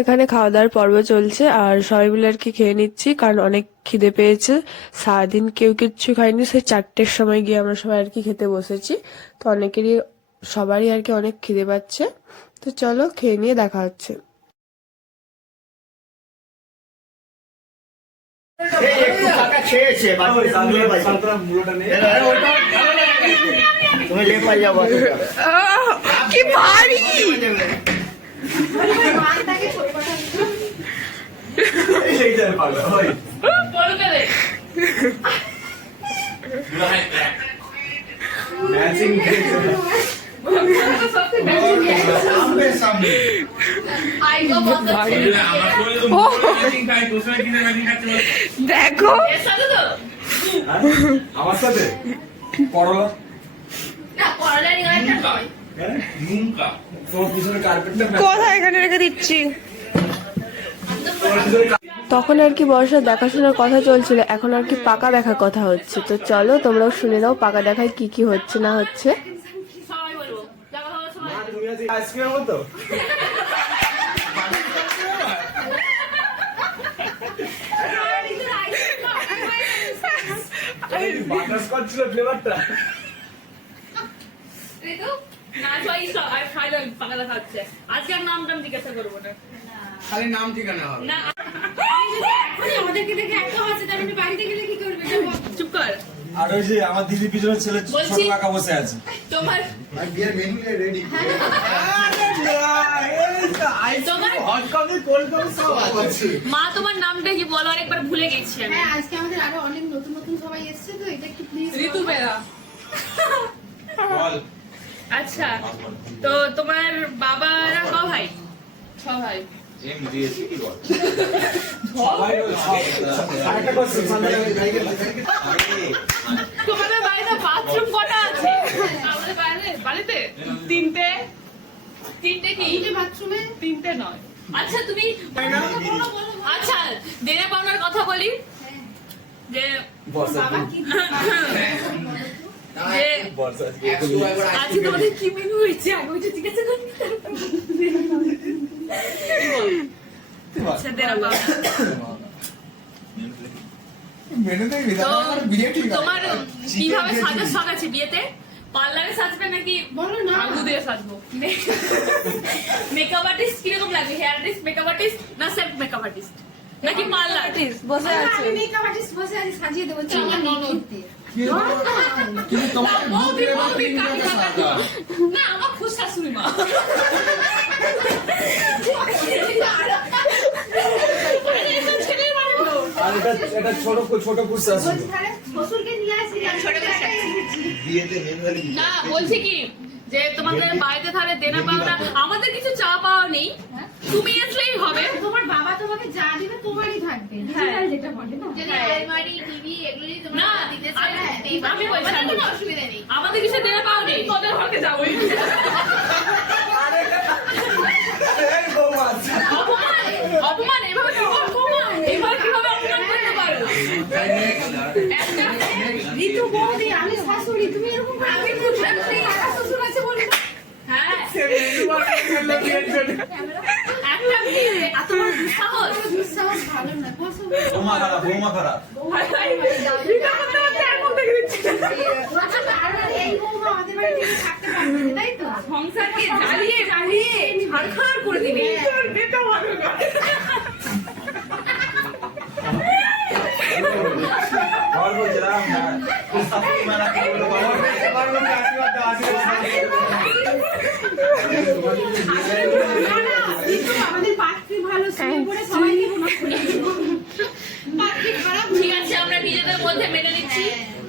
এখানে খাওয়া দাওয়ার পর্ব চলছে আর সবাই মিলে আর কি খেয়ে নিচ্ছি, কারণ অনেক খিদে পেয়েছে। সারাদিন কেউ কিচ্ছু খাইনি, সেই 4টের সময় গিয়ে আমরা সবাই আর কি খেতে বসেছি। তো অনেকেরই সবারই আর কি অনেক খিদে পাচ্ছে। তো চলো খেয়ে নিয়ে দেখা হচ্ছে। কি ভারী দেখো আমার সাথে করলা কোথায় এখানে রেখে দিচ্ছি। তখন আর কি বর্ষা দেখাশোনার কথা চলছিল, এখন আর কি পাকা দেখার কথা হচ্ছে। তো চলো তোমরাও শুনে নাও পাকা দেখায় কি কি হচ্ছে না হচ্ছে। আইসক্রিমের মতো বাটারস্কচ ছিল ফ্লেভারটা। আজকে নাম টাম জিজ্ঞাসা করবো না, খালি নাম ঠিকানা হবে না আমাদেরকে দেখে একদম আছে, তার মানে বাড়িতে গেলে কি করবে? চুপ কর। আর ওই যে আমার দিদির পিছনে ছেলে ছোট কাকা বসে আছে। তোমার বিয়ের মেনু রেডি। মা তোমার নামটা কি বলো, আরেকবার ভুলে গেছি আমি। হ্যাঁ, আজকে আমাদের আরো অনেক নতুন নতুন সবাই এসেছে, তো এটা একটু প্লিজ ঋতু বেলা। আচ্ছা, তো তোমার বাবারা ক ভাই? 6 ভাই। তোমাদের বাড়িতে বাথরুম কটা আছে? আমাদের বাড়িতে 3টে। 3টে কি? বাথরুমে 3টে নয়। আচ্ছা তুমি আচ্ছা দেনা পাওনার কথা বলি যে বাবা কি আজকে তোমাদের কি মেনু হয়েছে আগে ওইটা জিজ্ঞাসা করি। আচ্ছা দেনা পাওনা তোমার কিভাবে সাজার শখ আছে বিয়েতে? পার্লারে সাজবে নাকি বলো না, আলু দিয়ে সাজবো? মেকআপ আর্টিস্ট কিরকম লাগবে? হেয়ার আর্টিস্ট, মেকআপ আর্টিস্ট না সেলফ মেকআপ আর্টিস্ট নাকি পার্লার আর্টিস্ট বসে আছে? আমি মেকআপ আর্টিস্ট বসে আছি, সাজিয়ে দেবো। চালা ননদ কিন্তু তোমার না আমার খুব শাশুড়ি মা। আর এটা ছোট ছোট কুর্সি আছে। শ্বশুরকে নিয়ে আসি, না বলছি কি যে তোমাদের বাড়িতে তাহলে দেনা পাওনা, আমাদের কিছু চা পাওয়া নেই, তুমি আসলেই হবে। তোমার বাবা তোমাকে যা দিবে তোমারই থাকবে, যেটা বলে না। যদি আলমারি টিভি এগুলো তোমার দিতে চাই আমি পয়সা কোনো অসুবিধা নেই, আমাদের কিছু দেনা পাওয়া নেই, তোদের ঘরকে যাবোই। অপমান এভাবে এভাবে কিভাবে অপমান করতে পারো? ঋতু বৌদি, আমি শাশুড়ি, তুমি এরকম করে আমি খুব শাশুড়ি, একা শ্বশুর আছে বলে হ্যাঁ একটা মেয়ে এত বড় দুঃসাহস। দুঃসাহস ভালো না। বৌমা খারাপ, বৌমা খারাপ। এই বৌমা আমাদের বাড়িতে থাকতে পারবে না, তাই তো? সংসারকে জ্বালিয়ে জ্বালিয়ে ছাড়খাড় করে দিবে। আমাদের পাত্রী ভালো, শুয়ে পড়ে সবাইকে পাত্রী খারাপ। ঠিক আছে আমরা নিজেদের মধ্যে মেনে নিচ্ছি।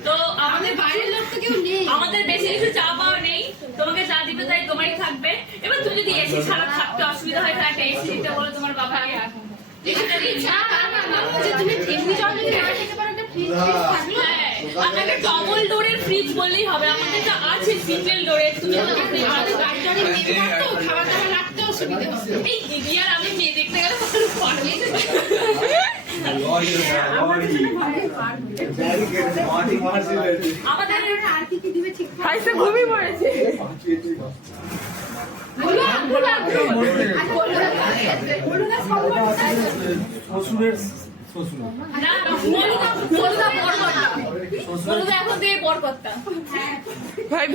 তো আমাদের বাইরের লোক তো কেউ নেই, আমাদের বেশি কিছু চা পাওয়া নেই, তোমাকে যা দিবে তাই তোমারই থাকবে। এবার তুমি যদি এসি ছাড়া থাকতে অসুবিধা হয় তাহলে একটা এসি দিতে বলো তোমার বাবাকে। তুমি এমনি জল যদি না খেতে পারো, একটা ফ্রিজ থাকলো। আপনাকে ডবল ডোরের ফ্রিজ বললেই হবে, আমাদের তো আছে সিঙ্গেল ডোরের। তুমি আমাদের গাড়ি মেম্বার তো, খাওয়া দাওয়া রাখতে অসুবিধা হবে। এই দিদি আর আমি মেয়ে দেখতে গেলে পারবে আমাদের আর কি কি দিবে ঠিক ঘুমিয়ে পড়েছে। শ্বশুরের শ্বশুর না বলুদা এখন থেকে বর কর্তা। ভাই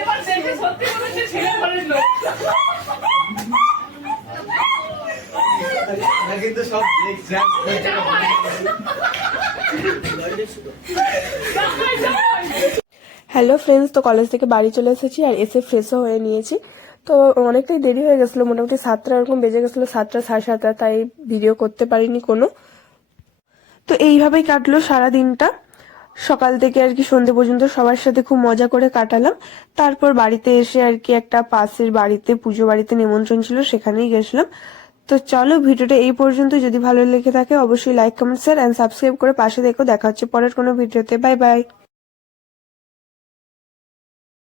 এবার দেখে সত্যি মনে হচ্ছে ছেলে ঘরের লোক। কিন্তু সব হ্যালো ফ্রেন্ডস, তো কলেজ থেকে বাড়ি চলে এসেছি আর এসে ফ্রেশও হয়ে নিয়েছি। তো অনেকটাই দেরি হয়ে গেছিলো, মোটামুটি 7টা এরকম বেজে গেছিলো, 7টা 7:30, তাই ভিডিও করতে পারিনি কোনো। তো এইভাবেই কাটলো সারা দিনটা, সকাল থেকে আর কি সন্ধ্যে পর্যন্ত সবার সাথে খুব মজা করে কাটালাম। তারপর বাড়িতে এসে আর কি একটা পাশের বাড়িতে পুজো বাড়িতে নিমন্ত্রণ ছিল, সেখানেই গেছিলাম। তো চলো ভিডিওটা এই পর্যন্ত, যদি ভালো লেগে থাকে অবশ্যই like comment share and subscribe করে পাশে দেখো। দেখা হচ্ছে পরের কোনো ভিডিওতে। Bye by.